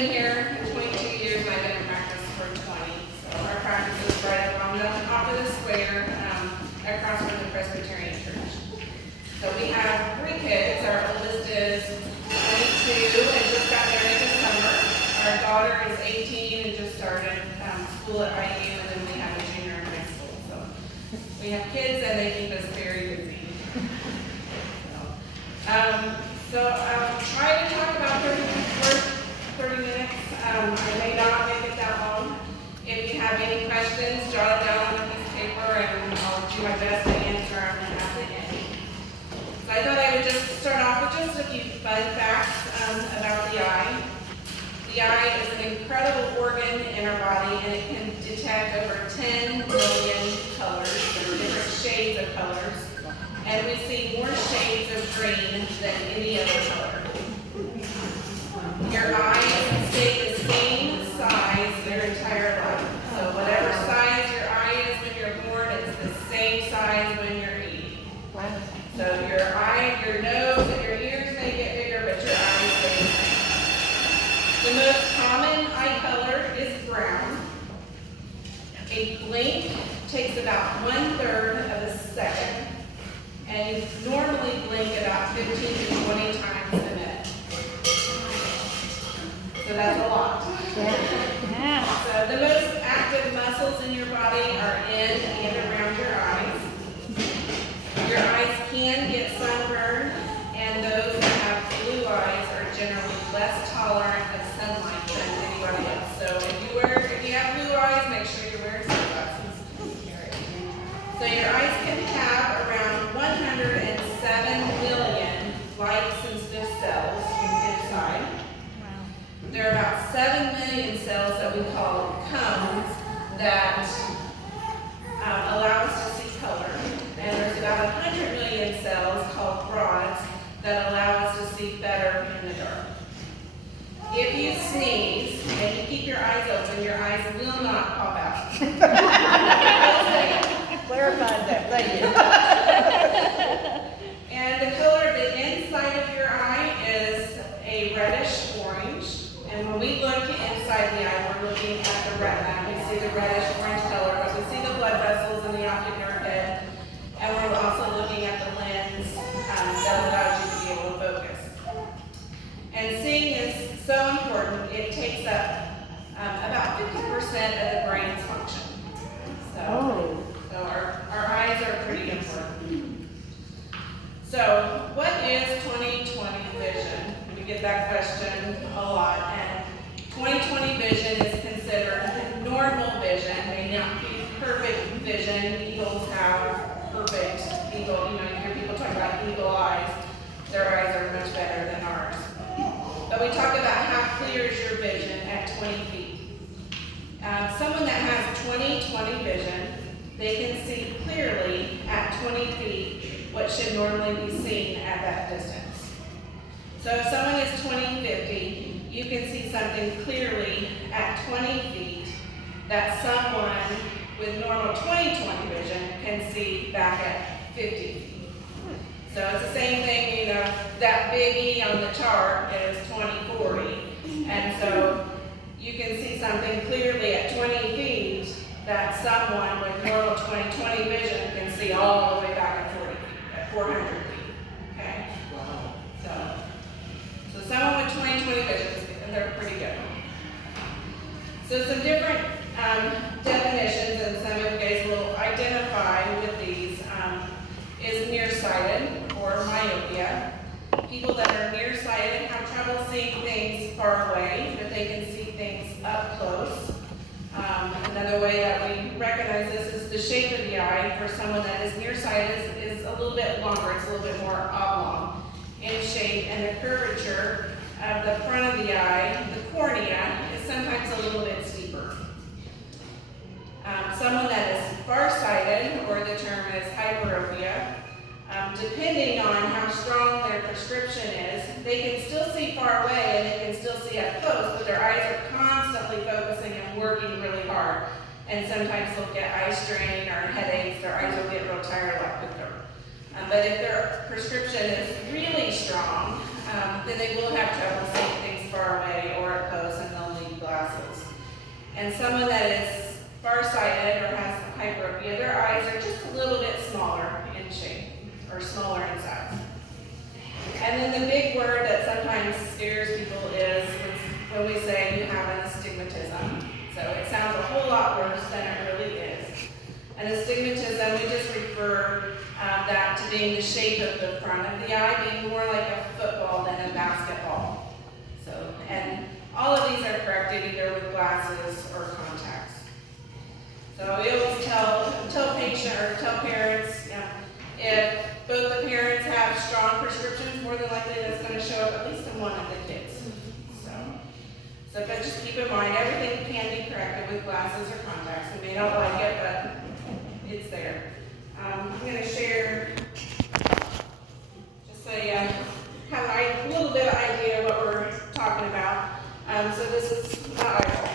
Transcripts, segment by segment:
been here for 22 years, and I've been in practice for 20. So our practice is right along the top of the square, across from the Presbyterian Church. So we have 3 kids. Our oldest is 22 and just got married this summer. Our daughter is 18 and just started school at IU, and then we have a junior in high school. So we have kids, and they keep us very busy. So I'll try to talk about 30 minutes. I may not make it that long. If you have any questions, jot it down on a piece of paper, and I'll do my best to answer them at the end. So I thought I would just start off with just a few fun facts about the eye. The eye is an incredible organ in our body, and it can detect over 10 million colors, or different shades of colors. And we see more shades of green than any other color. Your eyes stay the same size your entire life. So whatever size your eye is when you're born, it's the same size when you're 80. So your eye, your nose, and your ears may get bigger, but your eyes stay the same. The most common eye color is brown. A blink takes about 1/3 of a second. And you normally blink about 15 to 20 times a minute. So that's a lot. Yeah. So the most active muscles in your body are in and around your eyes. Your eyes can get sunburned, and those that have blue eyes are generally less tolerant of sunlight than anybody else. So if you have blue eyes, make sure you're wearing sunglasses. So your eyes can have around 107 million light-sensitive cells inside. There are about 7 million cells that we call cones that allow us to see color. And there's about 100 million cells called rods that allow us to see better in the dark. If you sneeze and you keep your eyes open, your eyes will not pop out. Clarified that, thank you. And the color of the inside of your eye is a reddish orange. And when we look inside the eye, we're looking at the retina. We see the reddish orange color, but we see the blood vessels in the optic nerve head. And we're also looking at the lens that allows you to be able to focus. And seeing is so important, it takes up about 50% of the brain's function. So our eyes are pretty important. So what is 20/20 vision? We get that question a lot. And 20/20 vision is considered normal vision. May not be perfect vision. Eagles have perfect eagle. You hear people talk about eagle eyes. Their eyes are much better than ours. But we talk about how clear is your vision at 20 feet. Someone that has 20/20 vision, they can see clearly at 20 feet what should normally be seen at that distance. So if someone is 20/50, you can see something clearly at 20 feet that someone with normal 20/20 vision can see back at 50 feet. So it's the same thing, that big E on the chart is 20/40. And so you can see something clearly at 20 feet that someone with normal 20/20 vision can see all the way back at 40 feet, at 400 feet. Okay? So someone with 20/20 vision, they're pretty good. So some different definitions, and some of you guys will identify with these, is nearsighted or myopia. People that are nearsighted have trouble seeing things far away, but they can see things up close. Another way that we recognize this is the shape of the eye. For someone that is nearsighted is a little bit longer, it's a little bit more oblong in shape, and the curvature of the front of the eye, the cornea, is sometimes a little bit steeper. Someone that is farsighted, or the term is hyperopia, depending on how strong their prescription is, they can still see far away and they can still see up close, but their eyes are constantly focusing and working really hard. And sometimes they'll get eye strain or headaches, their eyes will get real tired a lot quicker. But if their prescription is really strong, then they will have trouble seeing things far away or up close, and they'll need glasses. And someone that is farsighted or has hyperopia, their eyes are just a little bit smaller in shape or smaller in size. And then the big word that sometimes scares people is when we say you have an astigmatism. So it sounds a whole lot worse than it really is. An astigmatism, we just refer that to being the shape of the front of the eye being more like a football than a basketball. So, and all of these are corrected either with glasses or contacts. So we always tell patient or tell parents, if both the parents have strong prescriptions, more than likely that's going to show up at least in one of the kids. So but just keep in mind, everything can be corrected with glasses or contacts. We may not like it, but it's there. I'm going to share just so you have a little bit of idea what we're talking about. So this is the eyeball.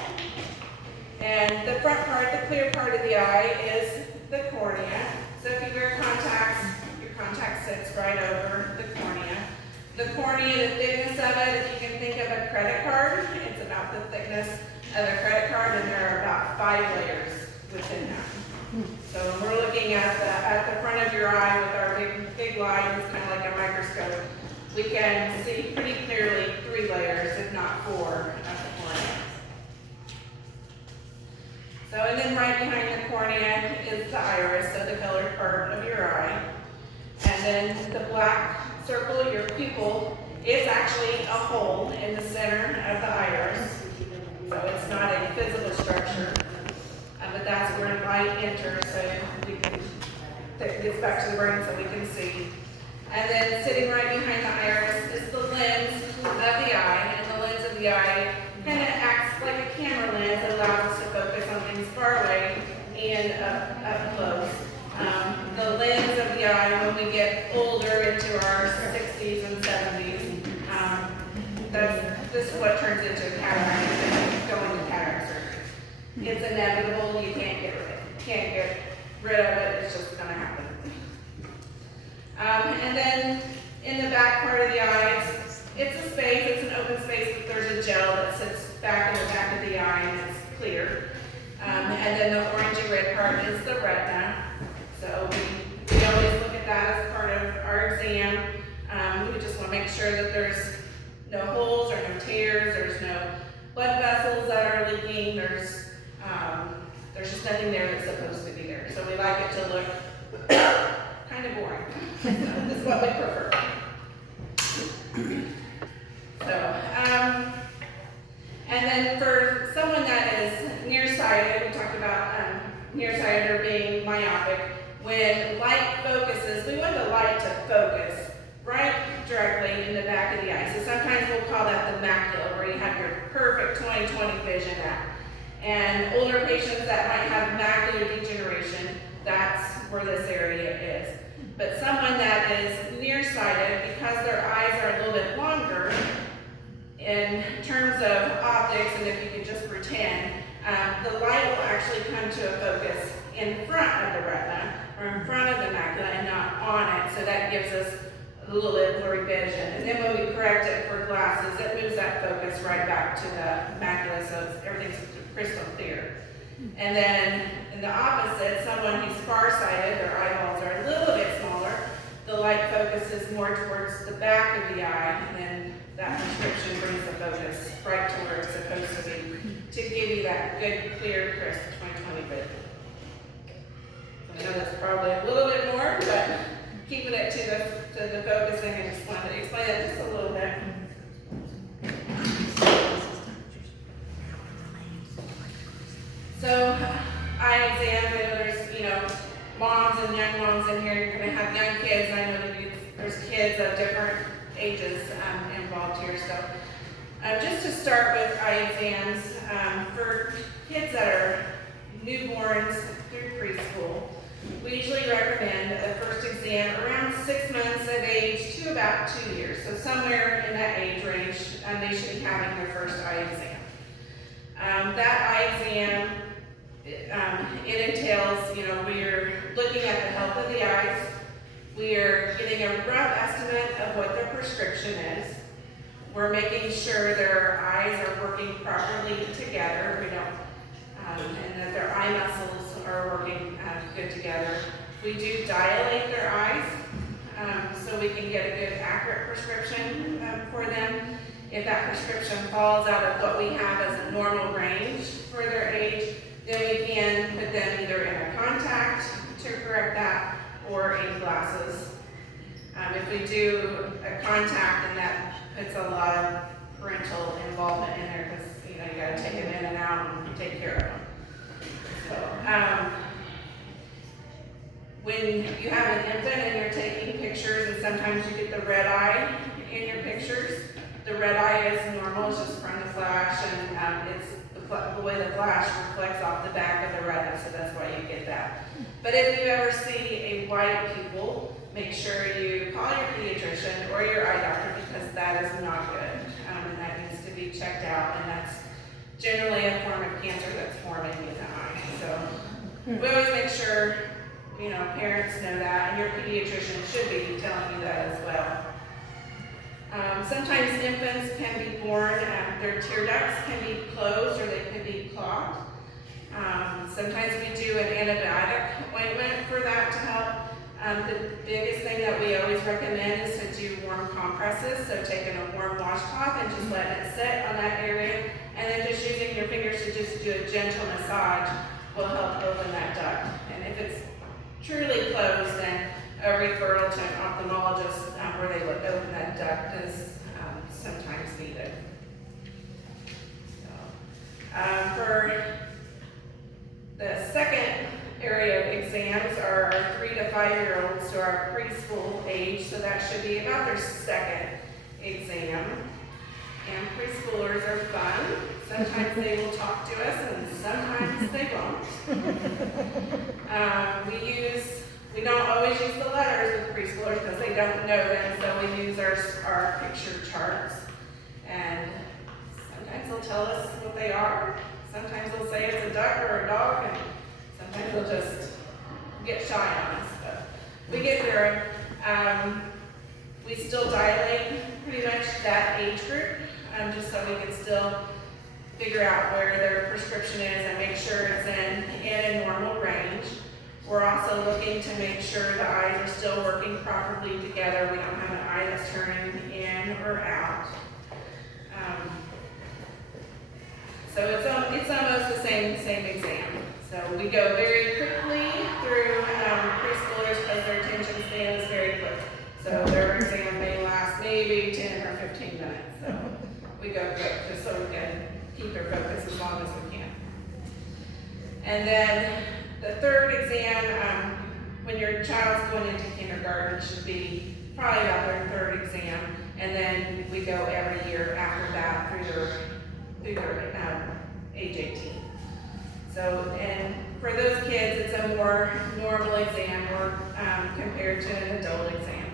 And the front part, the clear part of the eye is the cornea. So if you wear contacts, your contact sits right over the cornea. The cornea, the thickness of it, if you can think of a credit card, it's about the thickness of a credit card, and there are about 5 layers within that. So when we're looking at the front of your eye with our big lines, kind of like a microscope, we can see pretty clearly 3 layers, if not 4, of the cornea. So, and then right behind the cornea is the iris, so the colored part of your eye. And then the black circle, your pupil, is actually a hole in the center of the iris. So it's not a physical structure, but that's where light enters, so we can, it gets back to the brain so we can see. And then sitting right behind the iris is the lens of the eye, and the lens of the eye kind of acts like a camera lens that allows us to focus on things far away and up close. The lens of the eye, when we get older into our 60s and 70s, this is what turns into a cataract, going to cataract surgery. It's inevitable, you can't get rid of it. Can't get rid of it, it's just going to happen. And then in the back part of the eye, it's a space, it's an open space, but there's a gel that sits back in the back of the eye and it's clear. And then the orangey red part is the retina. So we always look at that as part of our exam. We just want to make sure that there's no holes or no tears, there's no blood vessels that are leaking, there's just nothing there that's supposed to be there. So we like it to look kind of boring. This is what we prefer. So, and then for someone that is nearsighted, we talked about nearsighted or being myopic. When light focuses, we want the light to focus right directly in the back of the eye. So sometimes we'll call that the macula, where you have your perfect 20/20 vision at. And older patients that might have macular degeneration, that's where this area is. But someone that is nearsighted, because their eyes are a little bit longer, in terms of optics, and if you could just pretend, the light will actually come to a focus in front of the retina, or in front of the macula, and not on it, so that gives us a little bit blurry vision. And then when we correct it for glasses, it moves that focus right back to the macula, so everything's crystal clear. And then in the opposite, someone who's farsighted, their eyeballs are a little bit smaller, the light focuses more towards the back of the eye, and then that prescription brings the focus right to where it's supposed to be, to give you that good, clear, crisp 20/20 vision. I know that's probably a little bit more, but keeping it to the focusing, I just wanted to explain it just a little bit. So, eye exam, I know there's, moms and young moms in here, you're going to have young kids, and I know there's kids of different ages involved here. So, just to start with eye exams, for kids that are newborns through preschool, we usually recommend a first exam around 6 months of age to about 2 years. So somewhere in that age range, they should be having their first eye exam. That eye exam, it entails, we're looking at the health of the eyes. We're getting a rough estimate of what their prescription is. We're making sure their eyes are working properly together. We don't, and that their eye muscles are working good together. We do dilate their eyes so we can get a good, accurate prescription for them. If that prescription falls out of what we have as a normal range for their age, then we can put them either in a contact to correct that or in glasses. If we do a contact, then that puts a lot of parental involvement in there because you got to take them in and out and take care of them. So, when you have an infant and you're taking pictures, and sometimes you get the red eye in your pictures. The red eye is normal, it's just from the flash, and it's the way the flash reflects off the back of the retina, so that's why you get that. But if you ever see a white pupil, make sure you call your pediatrician or your eye doctor because that is not good, and that needs to be checked out, and that's generally a form of cancer that's forming in the eye. So we always make sure, parents know that, and your pediatrician should be telling you that as well. Sometimes infants can be born, their tear ducts can be closed or they can be clogged. Sometimes we do an antibiotic ointment for that to help. The biggest thing that we always recommend is to do warm compresses. So taking a warm washcloth and just letting it sit on that area, and then just using your fingers to just do a gentle massage will help open that duct. And if it's truly closed, then a referral to an ophthalmologist where they would open that duct is sometimes needed. So, for the second area of exams are our 3 to 5 year olds, so our preschool age, so that should be about their second exam. And preschoolers are fun. Sometimes they will talk to us and sometimes they won't. We don't always use the letters with preschoolers because they don't know them, so we use our picture charts. And sometimes they'll tell us what they are. Sometimes they'll say it's a duck or a dog, and sometimes they'll just get shy on us. But we get through it. We still dilate pretty much that age group, just so we can still figure out where their prescription is and make sure it's in a normal range. We're also looking to make sure the eyes are still working properly together. We don't have an eye that's turning in or out. So it's almost the same exam. So we go very quickly through preschoolers because their attention span is very quick. So their exam may last maybe 10 or 15 minutes. So we go quick just so we can keep their focus as long as we can. And then the third exam, when your child's going into kindergarten, should be probably about their third exam, and then we go every year after that through their age 18. So, and for those kids, it's a more normal exam or compared to an adult exam.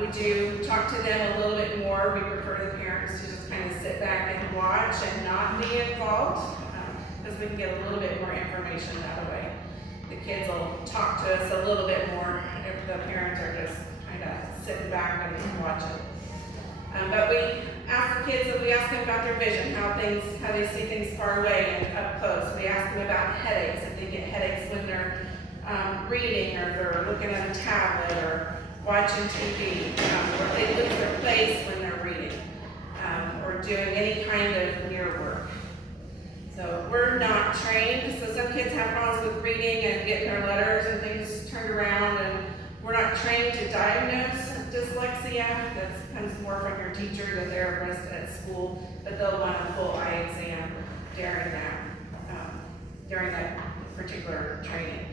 We do talk to them a little bit more. We prefer the parents to just kind of sit back and watch and not be involved, because we can get a little bit more information that way. The kids will talk to us a little bit more if the parents are just kind of sitting back and watching. But we ask the kids, we ask them about their vision, how they see things far away and up close. We ask them about headaches, if they get headaches when they're reading, or if they're looking at a tablet or watching TV, or if they lose their place when they're reading, or doing any kind of mirror work. So we're not trained, so some kids have problems with reading and getting their letters and things turned around, and we're not trained to diagnose dyslexia. That comes more from your teacher, the therapist at school, but they'll want a full eye exam during that particular training.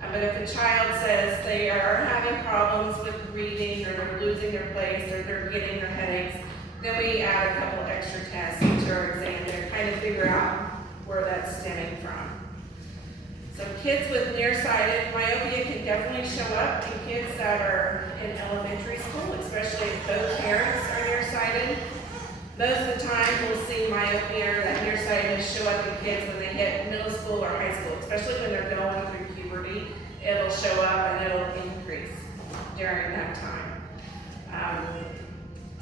But if a child says they are having problems with reading, or they're losing their place, or they're getting their headaches, then we add a couple extra tests to our exam to kind of figure out where that's stemming from. So kids with nearsighted myopia can definitely show up in kids that are in elementary school, especially if both parents are nearsighted. Most of the time we'll see myopia or that nearsightedness show up in kids when they hit middle school or high school, especially when they're going through puberty. It'll show up and it'll increase during that time.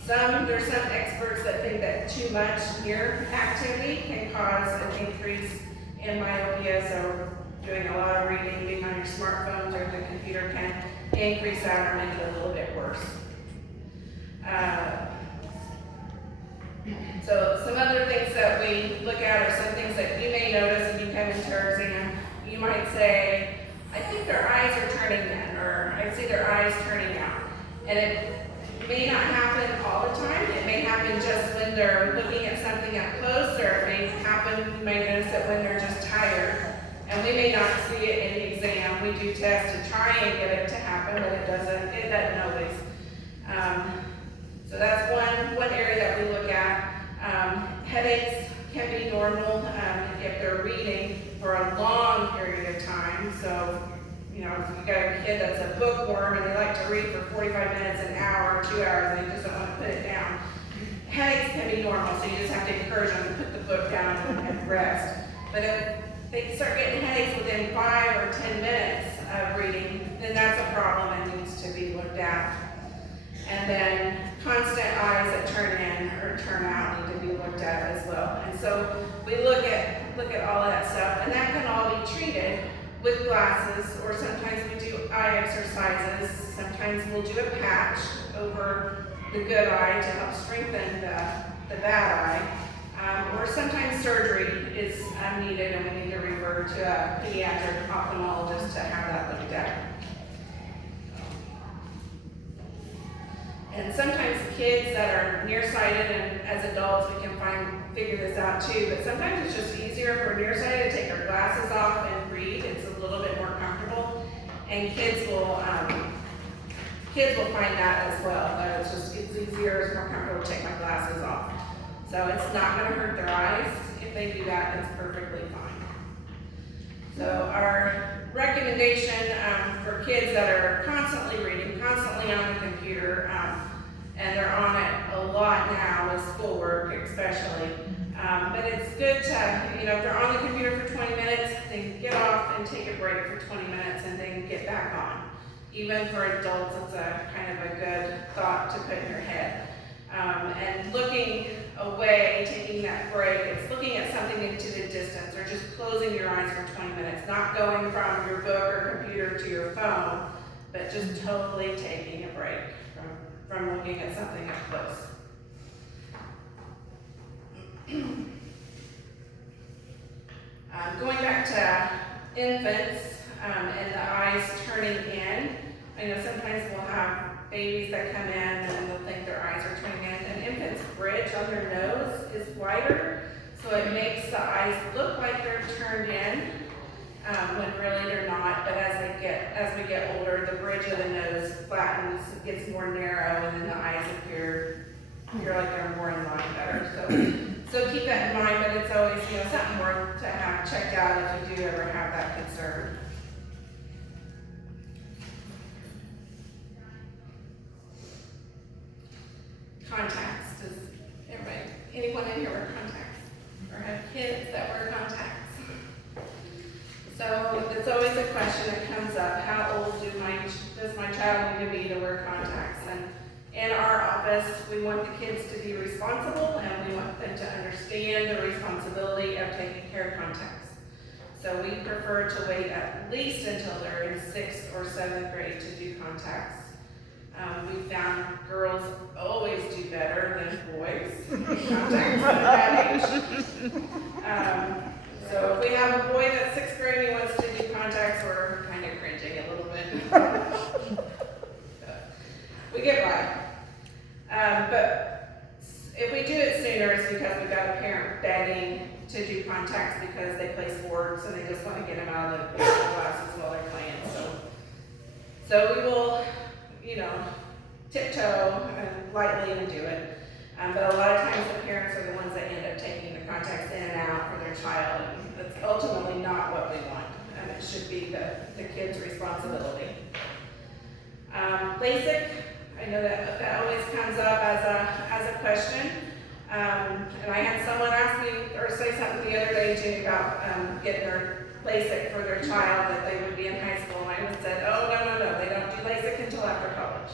There's some experts that think that too much ear activity can cause an increase in myopia, so doing a lot of reading, being on your smartphones or the computer can increase that or make it a little bit worse. So some other things that we look at are some things that you may notice when you come into our exam. You might say, I think their eyes are turning in, or I see their eyes turning out. And it may not happen all the time. It may happen just when they're looking at something up close, or it may happen, you may notice it when they're just tired. And we may not see it in the exam. We do tests to try and get it to happen, but it doesn't always. So that's one area that we look at. Headaches can be normal if they're reading for a long period of time. So, you know, if you got a kid that's a bookworm and they like to read for 45 minutes, an hour, 2 hours, and they just don't want to put it down, headaches can be normal, so you just have to encourage them to put the book down and rest. But if they start getting headaches within 5 or 10 minutes of reading, then that's a problem and needs to be looked at. And then constant eyes that turn in or turn out need to be looked at as well. And so we look at all of that stuff, and that can all be treated with glasses, or sometimes we do eye exercises. Sometimes we'll do a patch over the good eye to help strengthen the bad eye. Or sometimes surgery is needed and we need to refer to a pediatric ophthalmologist to have that looked at. And sometimes kids that are nearsighted, and as adults we can figure this out too, but sometimes it's just easier for nearsighted to take our glasses off and read. It's a little bit more comfortable, and kids will find that as well. That it's easier, it's more comfortable to take my glasses off. So it's not going to hurt their eyes. If they do that, it's perfectly fine. So our recommendation for kids that are constantly reading, constantly on the computer, and they're on it a lot now with schoolwork especially, but it's good to, you know, if they're on the computer for 20 minutes, then get off and take a break for 20 minutes and then get back on. Even for adults, it's a kind of a good thought to put in your head. And looking away, taking that break, it's looking at something into the distance, or just closing your eyes for 20 minutes, not going from your book or computer to your phone, but just totally taking a break from looking at something up close. Going back to infants and the eyes turning in, I know sometimes we'll have babies that come in and they'll think their eyes are turning in. An infant's bridge on their nose is wider, so it makes the eyes look like they're turned in when really they're not. But as we get older, the bridge of the nose flattens, gets more narrow, and then the eyes appear like they're more in line better. So keep that in mind, but it's always, you know, something worth to have checked out if you do ever have that concern. Contacts. Does anyone in here wear contacts? Or have kids that wear contacts? So it's always a question that comes up, how old does my child need to be to wear contacts? And in our office, we want the kids to be responsible, and we want them to understand the responsibility of taking care of contacts. So we prefer to wait at least until they're in 6th or 7th grade to do contacts. We found girls always do better than boys in contacts at that age. So if we have a boy that's 6th grade and he wants to do contacts, we're kind of cringing a little bit. We get by. But if we do it sooner, it's because we've got a parent begging to do contacts because they play sports and they just want to get them out of the glasses while they're playing. So we will, you know, tiptoe and lightly and do it. But a lot of times the parents are the ones that end up taking the contacts in and out for their child, and that's ultimately not what we want. And it should be the kid's responsibility. LASIK, I know that always comes up as a question. And I had someone ask me or say something the other day to me about getting their LASIK for their child that they would be in high school. And I said, oh, no, they don't do LASIK until after college.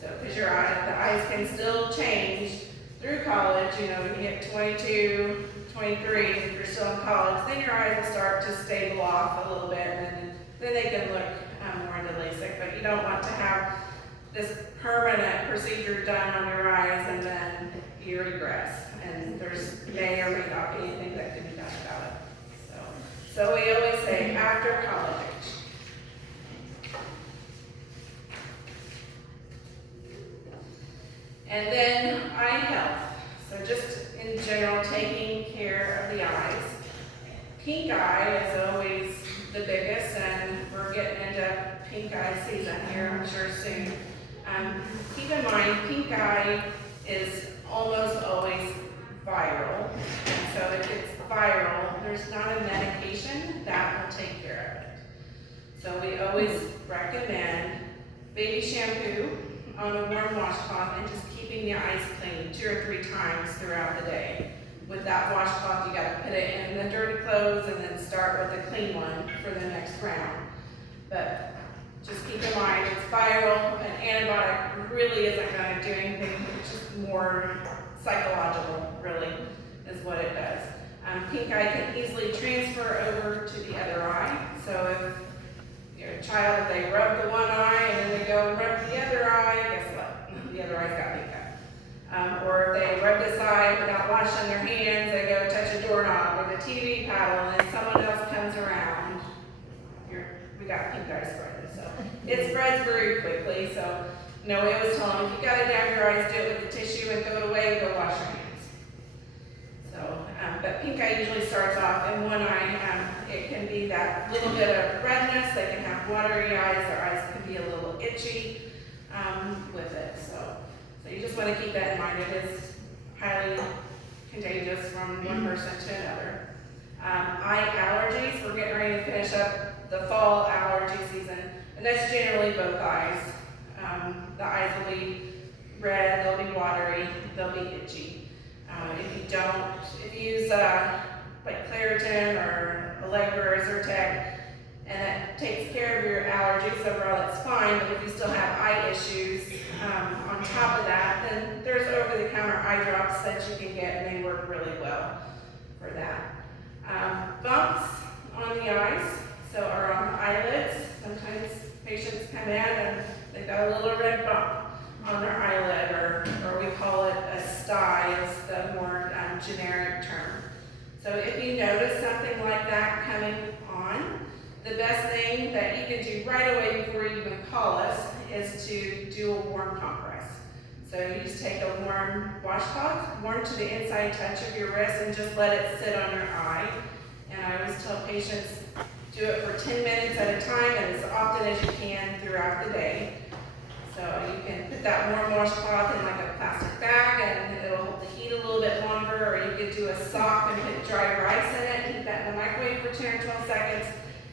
So, because is your eye. The eyes can still change through college. You know, when you get 22, 23, if you're still in college, then your eyes will start to stable off a little bit, and then they can look more into LASIK. But you don't want to have this permanent procedure done on your eyes and then you regress. And there's may or may not be anything that can be done about it. So we always say after college age. And then eye health. So just in general, taking care of the eyes. Pink eye is always the biggest, and we're getting into pink eye season here, I'm sure soon. Keep in mind, pink eye is almost always viral. And so if it's viral, there's not a medication that will take care of it. So we always recommend baby shampoo on a warm washcloth and just keeping the eyes clean 2 or 3 times throughout the day. With that washcloth, you gotta put it in the dirty clothes and then start with the clean one for the next round. But just keep in mind, it's viral. An antibiotic really isn't gonna do anything. It's just more psychological, really, is what it does. Pink eye can easily transfer over to the other eye. So if your child, they rub the one eye and then they go and rub the other eye, guess what? The other eye's got pink eye. Or if they rub this eye without washing their hands, they go touch a doorknob or the TV paddle, and someone else comes around, we got pink eye spreading. So it spreads very quickly. So we always tell them, if you got it down your eyes, do it with the tissue and throw it away, go wash your hands. So, but pink eye usually starts off in one eye. It can be that little bit of redness. They can have watery eyes. Their eyes can be a little itchy with it. So you just want to keep that in mind. It is highly contagious from one person to another. Eye allergies. We're getting ready to finish up the fall allergy season, and that's generally both eyes. The eyes will be red, they'll be watery, they'll be itchy. If you use like Claritin or Allegra or Zyrtec, and that takes care of your allergies overall, that's fine. But if you still have eye issues on top of that, then there's over-the-counter eye drops that you can get, and they work really well for that. Bumps on the eyes, so or on the eyelids. Sometimes patients come in and they've got a little red bump on their eyelid, or we call it a sty, is the more generic term. So if you notice something like that coming on, the best thing that you can do right away before you even call us is to do a warm compress. So you just take a warm washcloth, warm to the inside touch of your wrist, and just let it sit on your eye. And I always tell patients, do it for 10 minutes at a time and as often as you can throughout the day. So you can put that warm washcloth in like a plastic bag and it'll hold the heat a little bit longer, or you could do a sock and put dry rice in it, heat that in the microwave for 10 or 12 seconds,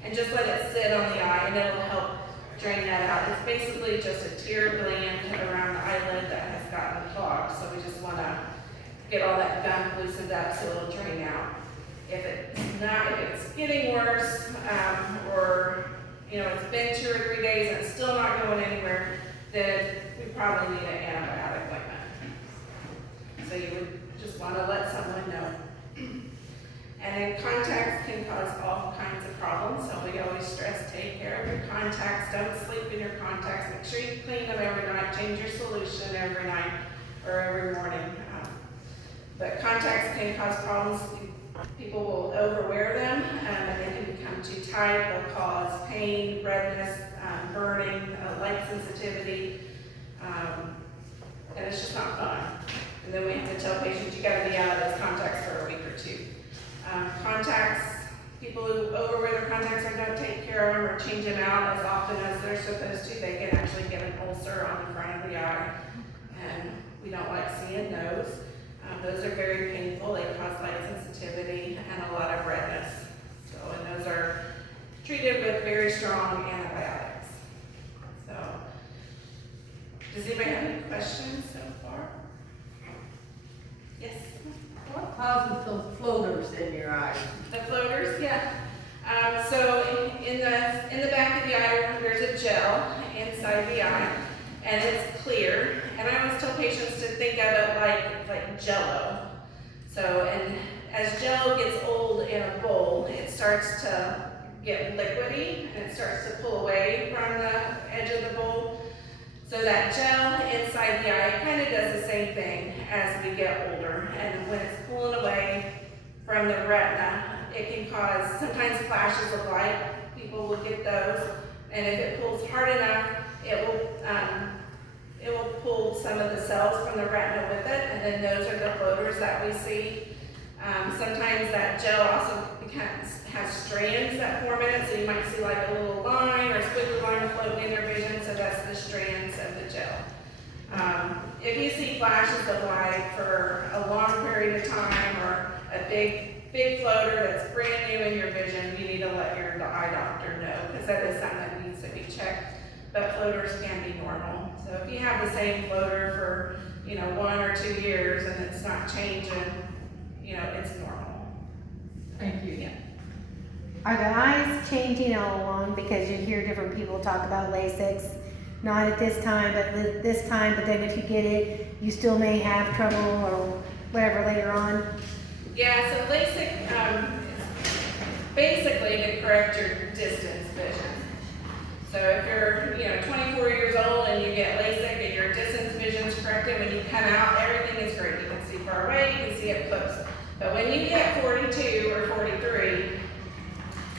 and just let it sit on the eye, and it'll help drain that out. It's basically just a tear gland around the eyelid that has gotten clogged, so we just want to get all that gunk loosened up so it'll drain out. If it's getting worse, or it's been 2 or 3 days and it's still not going anywhere, then we probably need an antibiotic like that. So you would just want to let someone know. And then contacts can cause all kinds of problems, so we always stress take care of your contacts. Don't sleep in your contacts. Make sure you clean them every night. Change your solution every night or every morning. But contacts can cause problems. People will overwear them, and they can become too tight. They'll cause pain, redness, burning, light sensitivity, and it's just not fun. And then we have to tell patients, you got to be out of those contacts for a week or 2. Contacts, people who overwear their contacts or don't take care of them or change them out as often as they're supposed to, they can actually get an ulcer on the front of the eye, and we don't like seeing those. Those are very painful. They cause light sensitivity and a lot of redness. So, and those are treated with very strong antibiotics. So, does anybody have any questions so far? Yes? What causes those floaters in your eyes? The floaters, yeah. So in the back of the eye, there's a gel inside the eye, and it's clear. And I always tell patients to think of it like Jell-O. So, and as Jell-O gets old in a bowl, it starts to get liquidy and it starts to pull away from the edge of the bowl. So that gel inside the eye kind of does the same thing as we get older. And when it's pulling away from the retina, it can cause sometimes flashes of light. People will get those. And if it pulls hard enough, it will pull some of the cells from the retina with it. And then those are the floaters that we see. Sometimes that gel also has strands that form in it, so you might see like a little line or squiggly line floating in your vision, so that's the strands of the gel. If you see flashes of light for a long period of time or a big floater that's brand new in your vision, you need to let your eye doctor know, because that is something that needs to be checked. But floaters can be normal. So if you have the same floater for 1 or 2 years and it's not changing, it's normal. Thank you. Yeah. Are the eyes changing all along? Because you hear different people talk about LASIX, not at this time, but this time, but then if you get it, you still may have trouble or whatever later on. Yeah, so LASIK basically to correct your distance vision. So if you're 24 years old and you get LASIK and your distance vision is corrected, when you come out, everything is great. You can see far away, you can see up close. But when you get 42 or 43,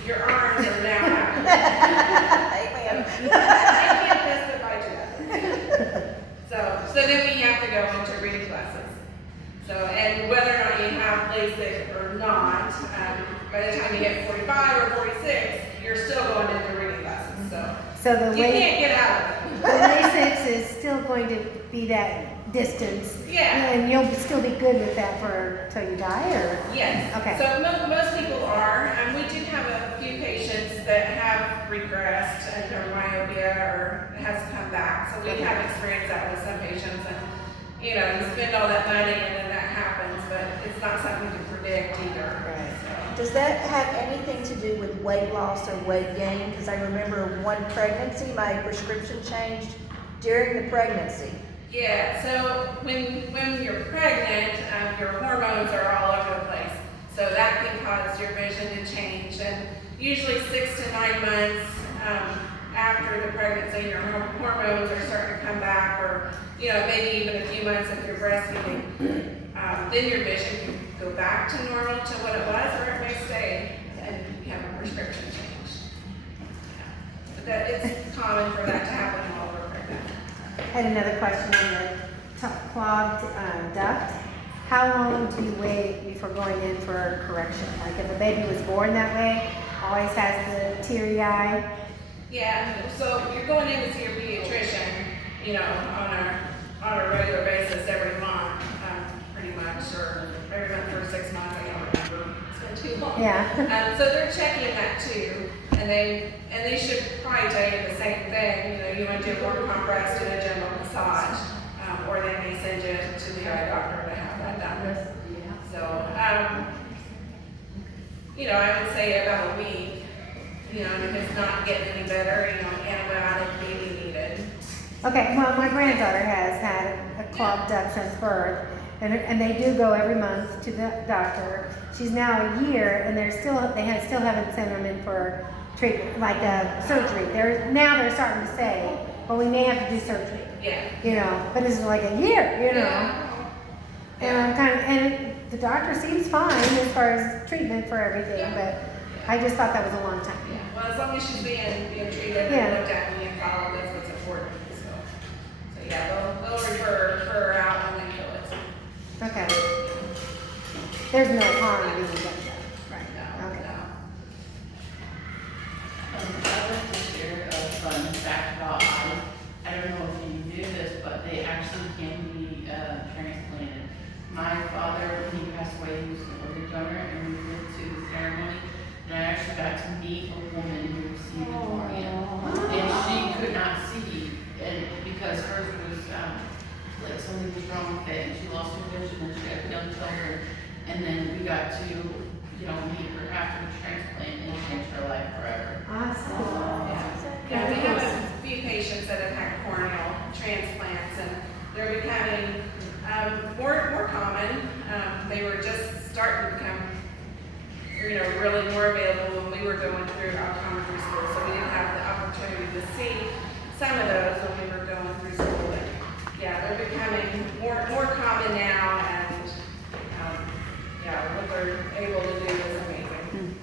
your arms are now out. I can't testify to that. So then we have to go into reading glasses. So, and whether or not you have LASIK or not, by the time you get 45 or 46, you're still going into reading glasses. So the You can't get out of it. The LASIX is still going to be that distance. Yeah. And you'll still be good with that till you die, or? Yes. Okay. So most people are. We do have a few patients that have regressed and their myopia or has come back. So we have experienced that with some patients, and you spend all that money and then that happens, but it's not something to predict either. Right. So. Does that have anything to do with weight loss or weight gain? Because I remember one pregnancy, my prescription changed during the pregnancy. Yeah, so when you're pregnant, your hormones are all over the place. So that can cause your vision to change. And usually 6 to 9 months after the pregnancy, your hormones are starting to come back, or maybe even a few months if you're breastfeeding. Then your vision can go back to normal to what it was, or it may stay and you have a prescription change. Yeah. But it's common for that to happen while we're pregnant. I had another question on the clogged duct. How long do you wait before going in for a correction? Like if a baby was born that way, always has the teary eye? Yeah, so you're going in to see your pediatrician, on a regular basis every month, pretty much, or every month for 6 months. I don't remember. It's been too long. Yeah. So they're checking that too, and they should probably tell you the same thing. You want to do a warm compress, do a gentle massage, or they may send you to the eye doctor to have that done. So, I would say about a week. And if it's not getting any better, antibiotic may be needed. Okay, well, my granddaughter has had a clogged duct since birth, and they do go every month to the doctor. She's now a year, and they still haven't sent them in for treatment, like surgery. They're starting to say, well, we may have to do surgery. Yeah. But it's like a year, Yeah. And the doctor seems fine as far as treatment for everything, but I just thought that was a long time. Yeah. Well, as long as she's being treated Yeah. and looked at and being followed, that's what's important. So yeah, they'll refer her out when they feel it's Okay. There's no harm being done. Right. no. Okay. No. I'd like to share a fun fact about eyes. I don't know if you knew this, but they actually can be transplanted. My father, when he passed away, he was an organ donor, and we went to the ceremony, and I actually got to meet a woman who received an organ, and she could not see, and because hers was like something was wrong with it, and she lost her vision, and she had young children, and then we got to meet her after the transplant, and it changed her life forever. Awesome. Yeah, we have a few patients that have had corneal transplants, and they're becoming more common. They were just starting to become, really more available when we were going through optometry school, so we didn't have the opportunity to see some of those when we were going through school. But yeah, they're becoming more common now, and what they're able to do is amazing.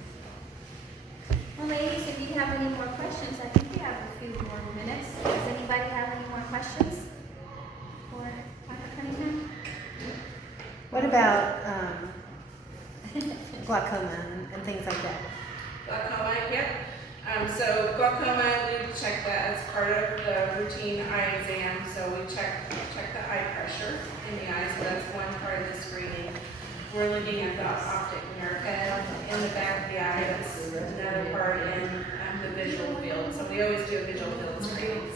Well, ladies, if you have any more questions, I think we have a few more minutes. Does anybody have any more questions for Dr. Cunningham? What about glaucoma and things like that? Glaucoma, yep. So glaucoma, we check that as part of the routine eye exam. So we check the eye pressure in the eye. So that's one part of the screening. We're looking at the optic nerve head in the back of the eye. That's another part in the visual field. So we always do a visual field screening.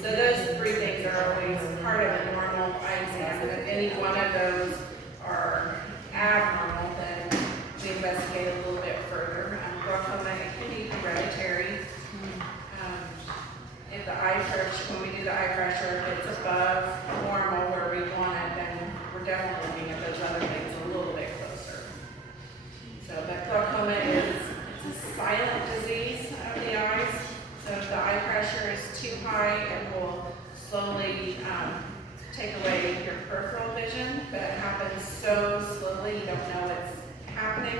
So those three things are always part of a normal eye exam. And if any one of those are abnormal, then we investigate a little bit further. Glaucoma, it can be hereditary. If the eye pressure, when we do the eye pressure, if it's above normal where we want it, then we're definitely looking at those other things a little bit closer. So that glaucoma it's a silent disease of the eyes. So if the eye pressure is too high, it will slowly take away your peripheral vision, but it happens so slowly you don't know what's happening,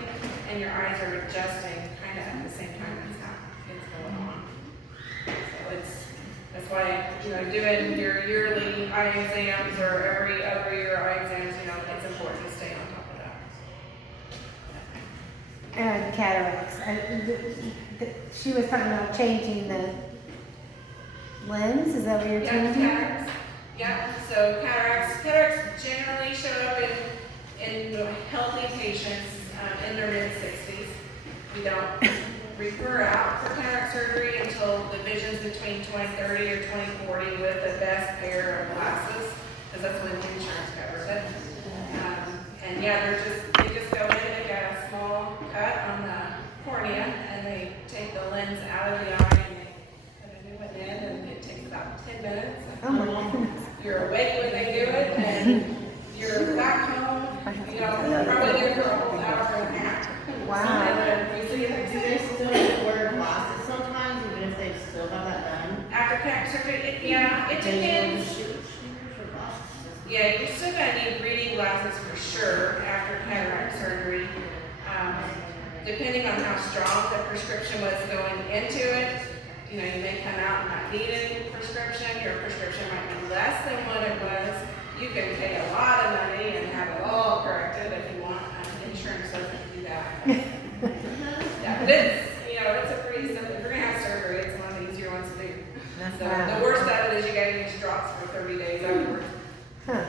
and your eyes are adjusting kind of at the same time it's going on. So that's why doing your yearly eye exams or every other year eye exams, it's important to stay on top of that. And cataracts. She was talking about changing the lens. Is that what you're Yeah, changing? cataracts. Yeah, so cataracts generally show up in healthy patients in their mid-60s. We don't refer out for cataract surgery until the vision's between 2030 or 2040 with the best pair of glasses, because that's when insurance covers it. And yeah, they just go in and get a small cut on the cornea, and they take the lens out of the eye and they put a new one in, and it takes about 10 minutes. Oh my goodness. You're awake when they do it, and you're back home, probably there for a whole hour and a half. Wow. And then we see it Do they still wear glasses sometimes, even if they still have that done? after cataract surgery. It depends. Yeah, you're still gonna need reading glasses for sure after cataract surgery. Depending on how strong the prescription was going into it, you may come out and not need a prescription. Your prescription might be less than what it was. You can pay a lot of money and have it all corrected if you want. Insurance doesn't do that. Yeah, but it's a pretty simple. If you're gonna have surgery, it's one of the easier ones to do. So the worst of it is you gotta use drops for 30 days afterwards. Huh.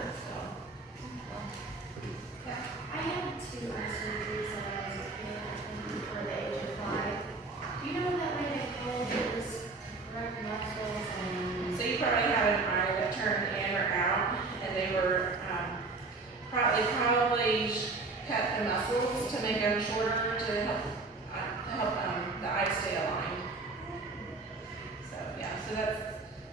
I had 2 eye surgeries when I was a kid, before the age of 5. Do you know that way they hold those correct muscles and? So you probably had an eye that turned in or out, and they were probably cut the muscles to make them shorter to help the eye stay aligned. So yeah, so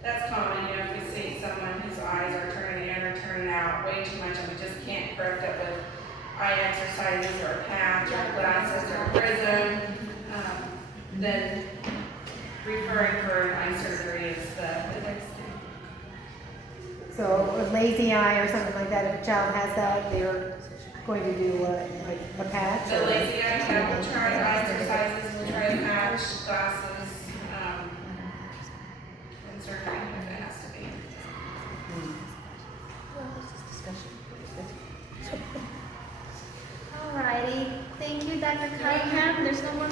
that's common. If we see someone whose eyes are turning in or turning out way too much, and we just can't correct it with eye exercises or a patch or glasses or a prism, then referring for an eye surgery is the next thing. So a lazy eye or something like that, if a child has that, they're going to do what, like a patch? The lazy eye, yeah, we'll try eye exercises, we'll try a patch, glasses, and surgery if it has to be. Alrighty, thank you, Dr. Cunningham. There's no more